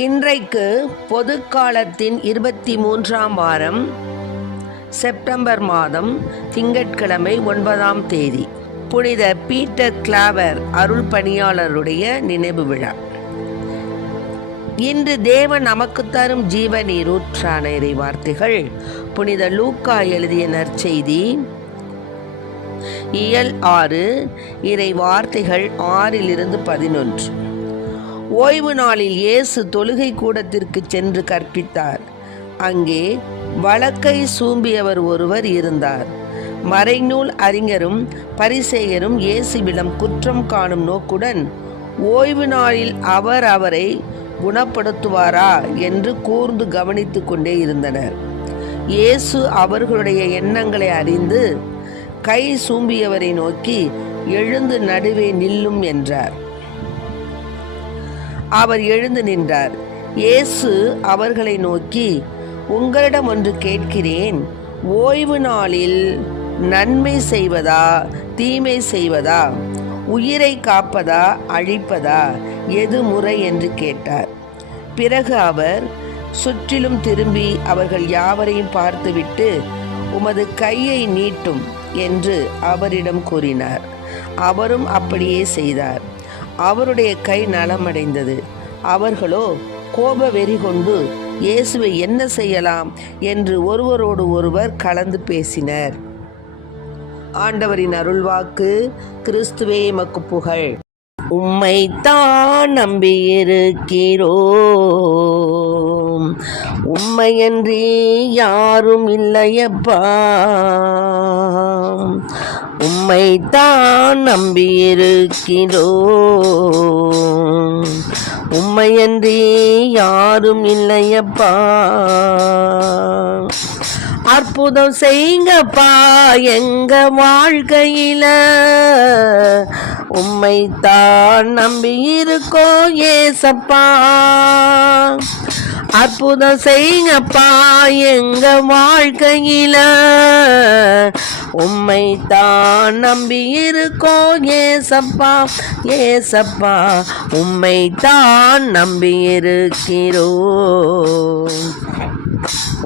இன்றைக்கு பொதுக்காலத்தின் 23ஆம் வாரம், செப்டம்பர் மாதம், திங்கட்கிழமை 9ஆம் தேதி. புனித பீட்டர் கிளாவர் அருள் பணியாளருடைய நினைவு விழா. இன்று தேவன் நமக்கு தரும் ஜீவ நீரூற்றான இறை வார்த்தைகள் புனித லூக்கா எழுதிய நற்செய்தி இயல் 6, இறை வார்த்தைகள் 6-11. ஓய்வு நாளில் இயேசு தொழுகை கூடத்திற்கு சென்று கற்பித்தார். அங்கே வலக்கை சூம்பியவர் ஒருவர் இருந்தார். மறைநூல் அறிஞரும் பரிசேயரும் இயேசுவிடம் குற்றம் காணும் நோக்குடன் ஓய்வு நாளில் அவரை குணப்படுத்துவாரா என்று கூர்ந்து கவனித்து கொண்டே இருந்தனர். இயேசு அவர்களுடைய எண்ணங்களை அறிந்து கை சூம்பியவரை நோக்கி, எழுந்து நடுவே நில்லும் என்றார். அவர் எழுந்து நின்றார். இயேசு அவர்களை நோக்கி, உங்களிடம் ஒன்று கேட்கிறேன். ஓய்வு நாளில் நன்மை செய்வதா தீமை செய்வதா, உயிரை காப்பதா அழிப்பதா, எது முறை என்று கேட்டார். பிறகு அவர் சுற்றிலும் திரும்பி அவர்கள் யாவரையும் பார்த்துவிட்டு, உமது கையை நீட்டும் என்று அவரிடம் கூறினார். அவரும் அப்படியே செய்தார். அவருடைய கை நலமடைந்தது. அவர்களோ கோப வெறி கொண்டு இயேசுவை என்ன செய்யலாம் என்று ஒருவரோடு ஒருவர் கலந்து பேசினர். ஆண்டவரின் அருள்வாக்கு. கிறிஸ்துவே எமக்கு புகழ். உம்மைத்தான் நம்பியிருக்கிறோம், உம்மையன்றி யாரும் இல்லையப்பா. உம்மைத்தான் நம்பியிருக்கிறோம், உம்மையன்றி யாரும் இல்லையப்பா. அற்புதம் செய்யுங்கப்பா எங்க வாழ்க்கையில, உம்மைத்தான் நம்பியிருக்கோம் ஏசப்பா. அற்புதம் செய்யுங்கப்பா எங்க வாழ்க்கையில, உம்மைத்தான் நம்பியிருக்கோம் ஏசப்பா. ஏசப்பா உம்மைத்தான் நம்பியிருக்கிறோம்,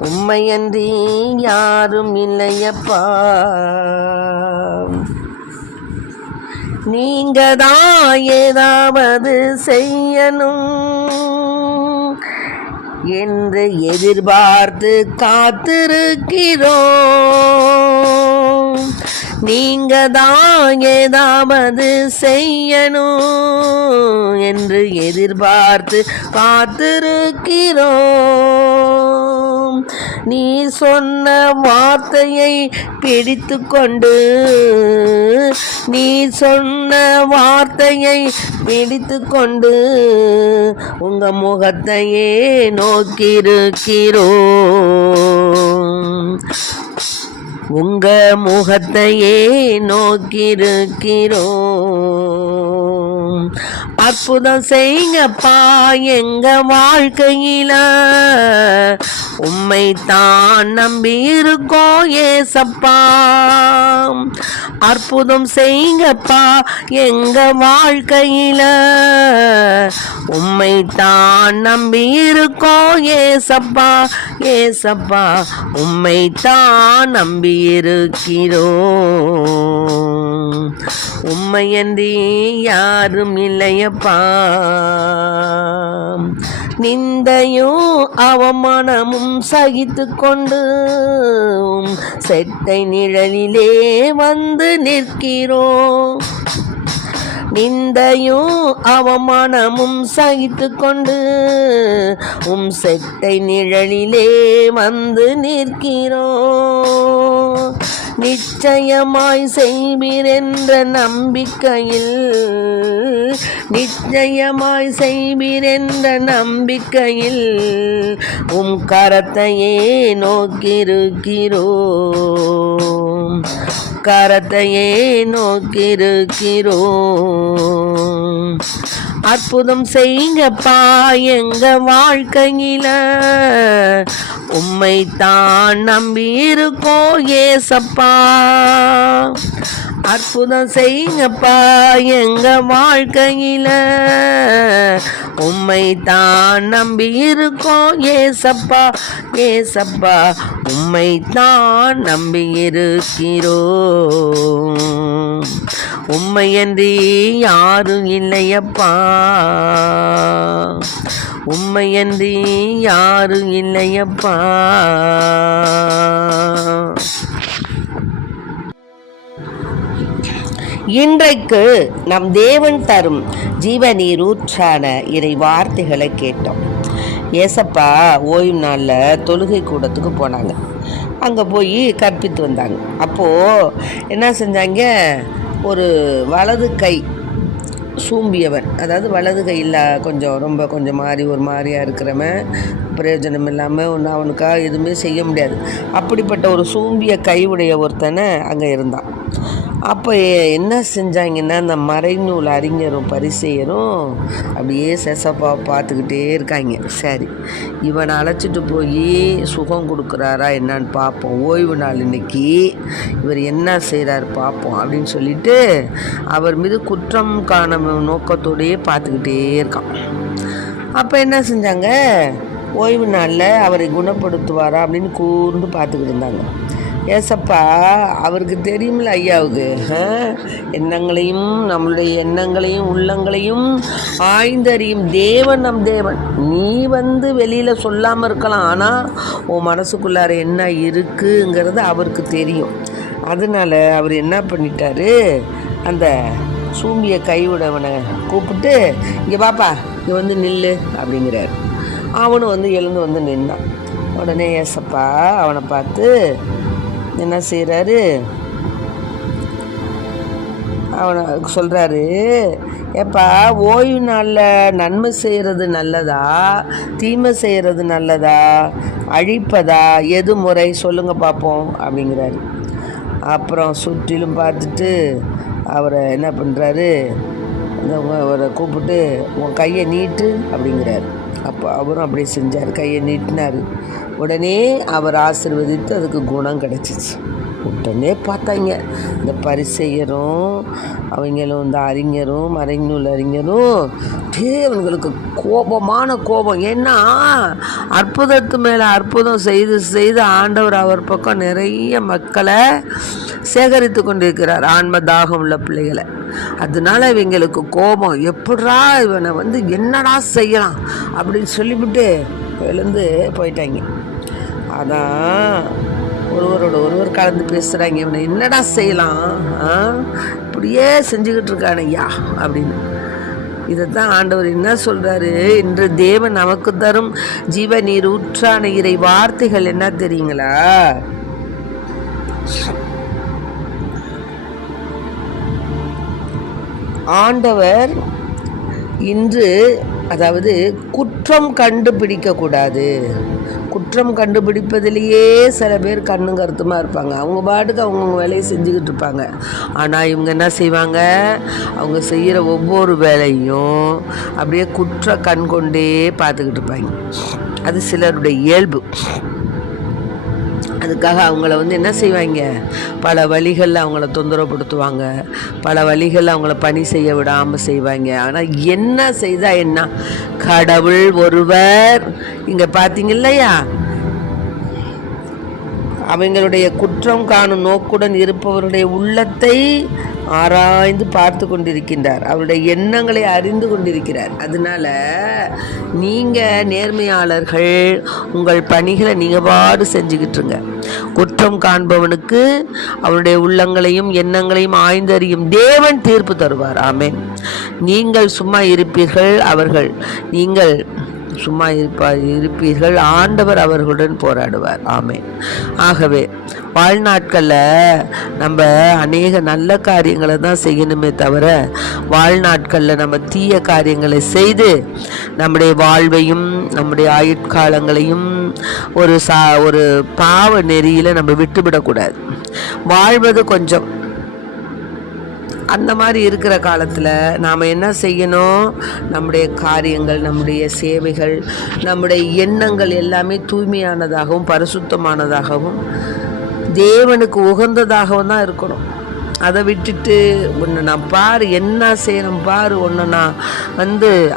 உம்மையன்றி யாரும் இல்லையப்பா. நீங்க தான் ஏதாவது செய்யணும் என்று எதிர்பார்த்து காத்திருக்கிறோம். நீங்க தான் ஏதாவது செய்யணும் என்று எதிர்பார்த்து காத்திருக்கிறோம். நீ சொன்ன வார்த்தையை பிடித்து கொண்டு, நீ சொன்ன வார்த்தையை பிடித்து கொண்டு உங்க முகத்தையே நோக்கியிருக்கிறோம், உங்க முகத்தையே நோக்கியிருக்கிறோம். அற்புதம் செய்யுங்கப்பா எங்க வாழ்க்கையில, உம்மைத்தான் நம்பியிருக்கோம் ஏசப்பா. அற்புதம் செய்யுங்கப்பா எங்க வாழ்க்கையில, உம்மைத்தான் நம்பியிருக்கோம் ஏசப்பா. ஏசப்பா உம்மைத்தான் நம்பியிருக்கிறோம், உம்மையன்றி யாரும் இல்லையப்பா. நிந்தையும் அவமானமும் சகித்து கொண்டு செட்டை நிழலிலே வந்து நிற்கிறோம். நிந்தையும் அவமானமும் சகித்து கொண்டு செட்டை நிழலிலே வந்து நிற்கிறோம். நிச்சயமாய் செய்வீர் என்ற நம்பிக்கையில், நிச்சயமாய் செய்வீர் என்ற நம்பிக்கையில் கரத்தையே நோக்கியிருக்கிறோம், கரத்தையே நோக்கியிருக்கிறோம். அற்புதம் செய்யுங்கப்பா எங்க வாழ்க்கையில, உம்மைத்தான் நம்பியிருக்கோம் ஏசப்பா. அற்புதம் செய்யுங்கப்பா எங்க வாழ்க்கையில, உம்மை தான் நம்பி இருக்கோம் ஏசப்பா, ஏசப்பா உம்மை தான் நம்பி இருக்கிறோம். உம்மையன்றி யாரும் இல்லையப்பா, உம்மையன்றி யாரும் இல்லையப்பா. இன்றைக்கு நம் தேவன் தரும் ஜீவநீர் ஊற்றான இறை வார்த்தைகளை கேட்டோம். ஏசப்பா ஓய்வு நாளில் தொழுகை கூடத்துக்கு போனாங்க. அங்கே போய் கற்பித்து வந்தாங்க. அப்போது என்ன செஞ்சாங்க, ஒரு வலது கை சூம்பியவன், அதாவது வலது கையில் கொஞ்சம் மாறி ஒரு மாதிரியாக இருக்கிறவன், பிரயோஜனம் இல்லாமல் ஒன்று அவனுக்காக எதுவுமே செய்ய முடியாது, அப்படிப்பட்ட ஒரு சூம்பிய கையுடைய ஒருத்தனை அங்கே இருந்தான். அப்போ என்ன செஞ்சாங்கன்னா, அந்த மறைநூல் அறிஞரும் பரிசேயரும் அப்படியே சேசப்பாவை பார்த்துக்கிட்டே இருக்காங்க. சரி, இவனை அழைச்சிட்டு போய் சுகம் கொடுக்குறாரா என்னான்னு பார்ப்போம், ஓய்வு நாள் இன்னைக்கு இவர் என்ன செய்கிறார் பார்ப்போம் அப்படின்னு சொல்லிட்டு அவர் மீது குற்றம் காண நோக்கத்தோடையே பார்த்துக்கிட்டே இருக்கான். அப்போ என்ன செஞ்சாங்க, ஓய்வு நாளில் அவரை குணப்படுத்துவாரா அப்படின்னு கூர்ந்து பார்த்துக்கிட்டு இருந்தாங்க. ஏசப்பா அவருக்கு தெரியுமில்ல ஐயாவுக்கு, எண்ணங்களையும் நம்மளுடைய எண்ணங்களையும் உள்ளங்களையும் ஆய்ந்தறியும் தேவன் நம் தேவன். நீ வெளியில் சொல்லாமல் இருக்கலாம், ஆனால் உன் மனசுக்குள்ளார என்ன இருக்குங்கிறது அவருக்கு தெரியும். அதனால் அவர் என்ன பண்ணிட்டாரு, அந்த சூம்பிய கைவிடவனை கூப்பிட்டு, இங்கே பாப்பா இங்கே நில்லு அப்படிங்கிறார். அவனும் எழுந்து நின்னான். உடனே ஏசப்பா அவனை பார்த்து என்ன செய்கிறாரு, அவனை சொல்கிறாரு, ஏப்பா ஓய்வு நாளில் நன்மை செய்கிறது நல்லதா தீமை செய்கிறது நல்லதா அழிப்பதா, எது முறை சொல்லுங்க பார்ப்போம் அப்படிங்கிறாரு. அப்புறம் சுற்றிலும் பார்த்துட்டு அவரை என்ன பண்ணுறாரு, அவரை கூப்பிட்டு உன் கையை நீட்டு அப்படிங்கிறாரு. அப்போ அவரும் அப்படியே செஞ்சார், கையை நீட்டினார். உடனே அவர் ஆசீர்வதித்து அதுக்கு குணம் கிடச்சிச்சு. உடனே பார்த்தாங்க இந்த பரிசேயரும் அவங்களும் இந்த அறிஞரும் மறைநூல் அறிஞரும் அவங்களுக்கு கோபமான கோபம். ஏன்னா அற்புதத்து மேலே அற்புதம் செய்து செய்து ஆண்டவர் அவர் பக்கம் நிறைய மக்களை சேகரித்து கொண்டிருக்கிறார், ஆன்ம தாகம் உள்ள பிள்ளைகளை. அதனால இவங்களுக்கு கோபம், எப்படா இவனை என்னடா செய்யலாம் அப்படின்னு சொல்லிவிட்டு எழுந்து போயிட்டாங்க. அதான் ஒருவரோட ஒருவர் கலந்து பேசுகிறாங்க, இவனை என்னடா செய்யலாம், இப்படியே செஞ்சுக்கிட்டு இருக்கான் ஐயா அப்படின்னு. இதைத்தான் ஆண்டவர் என்ன சொல்கிறாரு, இன்று தேவன் நமக்கு தரும் ஜீவ நீர் ஊற்றான இறை வார்த்தைகள் என்ன தெரியுங்களா, ஆண்டவர் இன்று அதாவது குற்றம் கண்டுபிடிக்கக்கூடாது. குற்றம் கண்டுபிடிப்பதிலேயே சில பேர் கண்ணும் கருத்துமாக இருப்பாங்க, அவங்க பாட்டுக்கு அவங்கவுங்க வேலையை செஞ்சுக்கிட்டு இருப்பாங்க. ஆனால் இவங்க என்ன செய்வாங்க, அவங்க செய்கிற ஒவ்வொரு வேலையும் அப்படியே குற்ற கண் கொண்டே பார்த்துக்கிட்டு இருப்பாங்க. அது சிலருடைய இயல்பு. அதுக்காக அவங்கள என்ன செய்வாங்க, பல வழிகளில் அவங்கள தொந்தரவுப்படுத்துவாங்க, பல வழிகளில் அவங்கள பணி செய்ய விடாமல் செய்வாங்க. ஆனால் என்ன செய்தால் என்ன, கடவுள் ஒருவர். இங்கே பார்த்தீங்க இல்லையா, அவங்களுடைய குற்றம் காணும் நோக்குடன் இருப்பவருடைய உள்ளத்தை ஆராய்ந்து பார்த்து கொண்டிருக்கின்றார், அவருடைய எண்ணங்களை அறிந்து கொண்டிருக்கிறார். அதனால நீங்கள் நேர்மையாளர்கள் உங்கள் பணிகளை நீங்கள் பாடு செஞ்சுக்கிட்டுருங்க. குற்றம் காண்பவனுக்கு அவருடைய உள்ளங்களையும் எண்ணங்களையும் ஆய்ந்தறியும் தேவன் தீர்ப்பு தருவார். ஆமென். நீங்கள் சும்மா இருப்பீர்கள், நீங்கள் சும்மா இருப்பீர்கள், ஆண்டவர் அவர்களுடன் போராடுவார். ஆமென். ஆகவே வாழ்நாட்களில் நம்ம அநேக நல்ல காரியங்களை தான் செய்யணுமே தவிர, வாழ்நாட்களில் நம்ம தீய காரியங்களை செய்து நம்முடைய வாழ்வையும் நம்முடைய ஆயுட்காலங்களையும் ஒரு பாவ நெறியில் நம்ம விட்டுவிடக்கூடாது. வாழ்வது கொஞ்சம், அந்த மாதிரி இருக்கிற காலத்தில் நாம் என்ன செய்யணும், நம்முடைய காரியங்கள், நம்முடைய சேவைகள், நம்முடைய எண்ணங்கள் எல்லாமே தூய்மையானதாகவும் பரிசுத்தமானதாகவும் தேவனுக்கு உகந்ததாகவும் தான் இருக்கணும். அதை விட்டுட்டு ஒன்று நான் பாரு என்ன செய்கிறேன் பாரு, ஒன்று நான்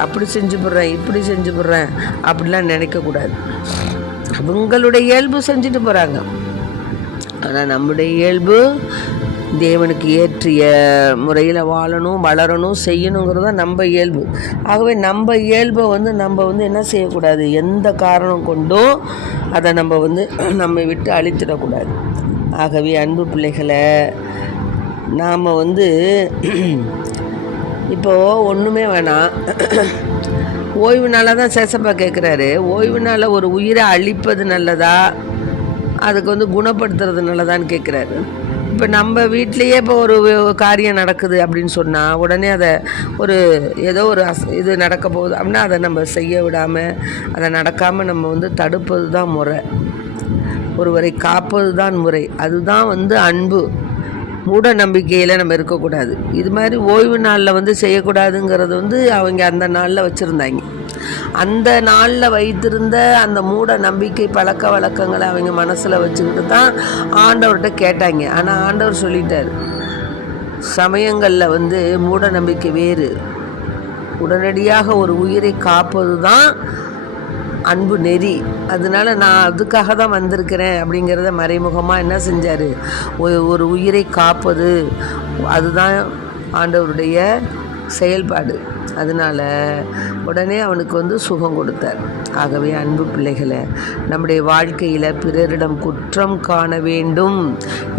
அப்படி செஞ்சு போடுறேன் இப்படி செஞ்சு போடுறேன் அப்படிலாம் நினைக்கக்கூடாது. அவங்களுடைய இயல்பு செஞ்சுட்டு போகிறாங்க. ஆனால் நம்முடைய இயல்பு தேவனுக்கு ஏற்றிய முறையில் வாழணும், வளரணும், செய்யணுங்கிறது தான் நம்ம இயல்பு. ஆகவே நம்ம இயல்பை நம்ம என்ன செய்யக்கூடாது, எந்த காரணம் கொண்டும் அதை நம்ம நம்மை விட்டு அழித்திடக்கூடாது. ஆகவே அன்பு பிள்ளைகளை, நாம் இப்போது ஒன்றுமே வேணாம், ஓய்வு நாளாக தான் சேசப்பா கேட்குறாரு. ஓய்வு நாளில் ஒரு உயிரை அழிப்பது நல்லதா, அதுக்கு குணப்படுத்துறது நல்லதான்னு கேட்குறாரு. இப்போ நம்ம வீட்லேயே இப்போ ஒரு காரியம் நடக்குது அப்படின்னு சொன்னால் உடனே அதை ஏதோ ஒரு இது நடக்க போகுது அப்படின்னா அதை நம்ம செய்ய விடாமல், அதை நடக்காமல் நம்ம தடுப்பது தான் முறை, ஒருவரை காப்பது தான் முறை. அதுதான் அன்பு. மூட நம்பிக்கையில் நம்ம இருக்கக்கூடாது. இது மாதிரி ஓய்வு நாளில் செய்யக்கூடாதுங்கிறது அவங்க அந்த நாளில் வச்சுருந்தாங்க. அந்த நாளில் வைத்திருந்த அந்த மூட நம்பிக்கை பழக்க வழக்கங்களை அவங்க மனசில் வச்சுக்கிட்டு தான் ஆண்டவர்கிட்ட கேட்டாங்க. ஆனால் ஆண்டவர் சொல்லிட்டார், சமயங்களில் மூட நம்பிக்கை வேறு, உடனடியாக ஒரு உயிரை காப்பது தான் அன்பு நெறி. அதனால நான் அதுக்காக தான் வந்திருக்கிறேன் அப்படிங்கிறத மறைமுகமாக என்ன செஞ்சார், ஒரு உயிரை காப்பது அதுதான் ஆண்டவருடைய செயல்பாடு. அதனால் உடனே அவனுக்கு சுகம் கொடுத்தார். ஆகவே அன்பு பிள்ளைகளை, நம்முடைய வாழ்க்கையில் பிறரிடம் குற்றம் காண வேண்டும்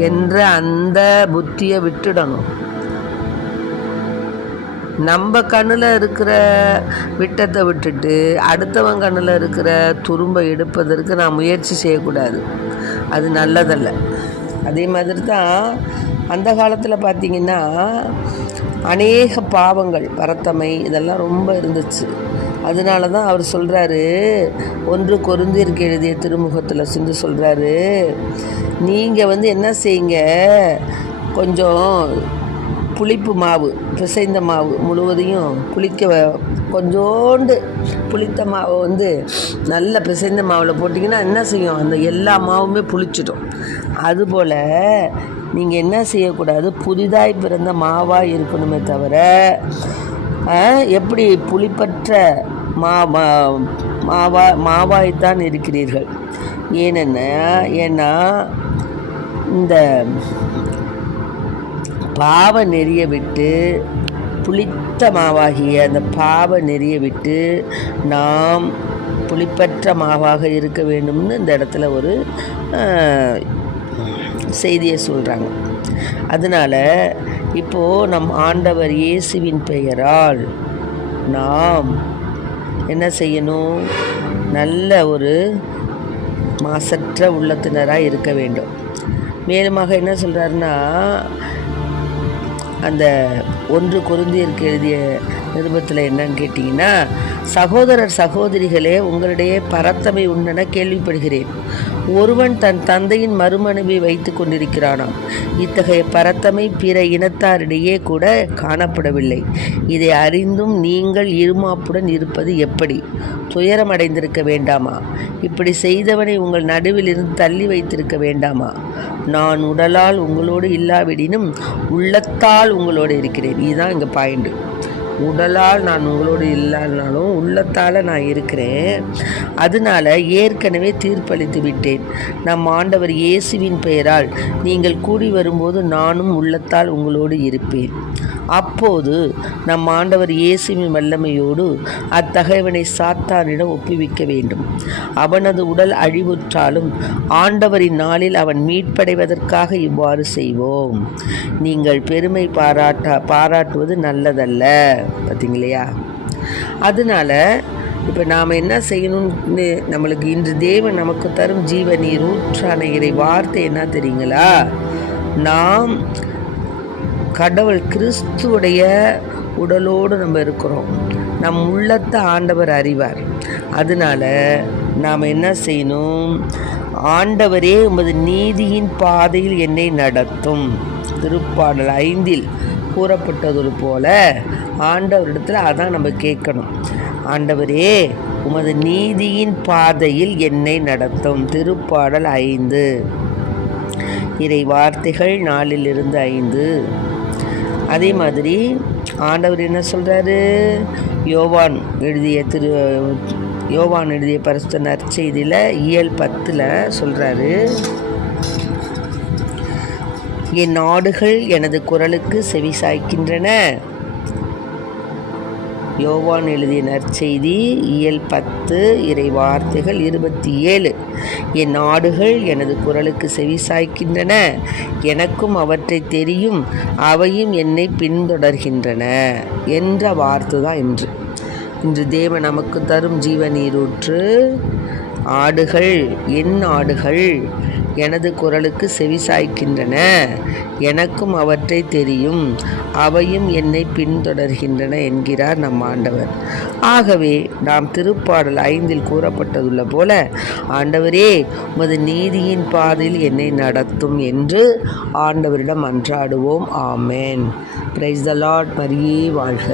என்ற அந்த புத்தியை விட்டுடணும். நம்ம கண்ணில் இருக்கிற விட்டத்தை விட்டுட்டு அடுத்தவன் கண்ணில் இருக்கிற துரும்பை எடுப்பதற்கு நான் முயற்சி செய்யக்கூடாது. அது நல்லதல்ல. அதே மாதிரி தான் அந்த காலத்தில் பார்த்திங்கன்னா அநேக பாவங்கள், பரத்தமை இதெல்லாம் ரொம்ப இருந்துச்சு. அதனால தான் அவர் சொல்கிறாரு, 1 கொரிந்தியருக்கு எழுதிய திருமுகத்தில் சென்று சொல்கிறாரு, நீங்கள் என்ன செய்யுங்க, கொஞ்சம் புளிப்பு மாவு, பிசைந்த மாவு முழுவதையும் கொஞ்சோண்டு புளித்த மாவை நல்ல பிசைந்த மாவில் போட்டிங்கன்னா என்ன செய்யும், அந்த எல்லா மாவுமே புளிச்சிடும். அதுபோல் நீங்கள் என்ன செய்யக்கூடாது, புதிதாய் பிறந்த மாவாக இருக்கணுமே தவிர எப்படி புளிப்பற்ற மாவாய்த்தான் இருக்கிறீர்கள். ஏன்னா இந்த பாவ நெறிய விட்டு, புளித்த மாவாகிய அந்த பாவ நெறிய விட்டு நாம் புளிப்பற்ற மாவாக இருக்க வேண்டும்னு இந்த இடத்துல ஒரு செய்தியை சொல்கிறாங்க. அதனால் இப்போது நம் ஆண்டவர் இயேசுவின் பெயரால் நாம் என்ன செய்யணும், நல்ல ஒரு மாசற்ற உள்ளத்தினராக இருக்க வேண்டும். மேலுமாக என்ன சொல்கிறாருன்னா, அந்த 1 கொரிந்தியருக்கு எழுதிய நிருபத்தில் என்னன்னு கேட்டிங்கன்னா, சகோதரர் சகோதரிகளே, உங்களிடையே பரத்தமை உண்டென கேள்விப்படுகிறேன். ஒருவன் தன் தந்தையின் மறுமனைவை வைத்து கொண்டிருக்கிறானாம். இத்தகைய பரத்தமை பிற இனத்தாரிடையே கூட காணப்படவில்லை. இதை அறிந்தும் நீங்கள் இருமாப்புடன் இருப்பது எப்படி? துயரமடைந்திருக்க வேண்டாமா? இப்படி செய்தவனை உங்கள் நடுவில் இருந்து தள்ளி வைத்திருக்க வேண்டாமா? நான் உடலால் உங்களோடு இல்லாவிடினும் உள்ளத்தால் உங்களோடு இருக்கிறேன். இதுதான் இங்கே பாயிண்ட். உடலால் நான் உங்களோடு இல்லைனாலும் உள்ளத்தால் நான் இருக்கிறேன். அதனால் ஏற்கனவே தீர்ப்பளித்து விட்டேன். நம் ஆண்டவர் இயேசுவின் பெயரால் நீங்கள் கூடி வரும்போது நானும் உள்ளத்தால் உங்களோடு இருப்பேன். அப்போது நம் ஆண்டவர் இயேசுவின் வல்லமையோடு அத்தகையவனை சாத்தானிடம் ஒப்புவிக்க வேண்டும். அவனது உடல் அழிவுற்றாலும் ஆண்டவரின் நாளில் அவன் மீட்படைவதற்காக இவ்வாறு செய்வோம். நீங்கள் பெருமை பாராட்டுவது நல்லதல்ல. பார்த்தீங்களையா? அதனால் இப்போ நாம் என்ன செய்யணும்னு நம்மளுக்கு இன்று தேவன் நமக்கு தரும் ஜீவ நீர் ஊற்றான இறை வார்த்தை என்ன தெரியுங்களா? நாம் கடவுள் கிறிஸ்துவுடைய உடலோடு நம்ம இருக்கிறோம். நம் உள்ளத்தை ஆண்டவர் அறிவார். அதனால் நாம் என்ன செய்யணும், ஆண்டவரே உமது நீதியின் பாதையில் என்னை நடத்தும். திருப்பாடல் 5 கூறப்பட்டது போல ஆண்டவரிடத்தில் அதான் நம்ம கேட்கணும். ஆண்டவரே உமது நீதியின் பாதையில் என்னை நடத்தும். திருப்பாடல் 5. இறை வார்த்தைகள் 4-5. அதே மாதிரி ஆண்டவர் என்ன சொல்கிறாரு? யோவான் எழுதிய பரிசுத்த நற்செய்தியில் இயல் 10 சொல்கிறாரு, என் ஆடுகள் எனது குரலுக்கு செவி சாய்க்கின்றன. யோவான் எழுதிய நற்செய்தி இயல் 10 இறை வார்த்தைகள் 27. என் ஆடுகள் எனது குரலுக்கு செவி சாய்க்கின்றன, எனக்கும் அவற்றை தெரியும், அவையும் என்னை பின்தொடர்கின்றன என்ற வார்த்தை தான் இன்று தேவன் நமக்கு தரும் ஜீவ நீரூற்று. ஆடுகள், என் ஆடுகள் எனது குரலுக்கு செவி சாய்க்கின்றன, எனக்கும் அவற்றை தெரியும், அவையும் என்னை பின்தொடர்கின்றன என்கிறார் நம் ஆண்டவர். ஆகவே நாம் திருப்பாடல் 5 கூறப்பட்டதுள்ள போல, ஆண்டவரே உமது நீதியின் பாதையில் என்னை நடத்தும் என்று ஆண்டவரிடம் மன்றாடுவோம். ஆமென். Praise the lord. மரியே வாழ்க.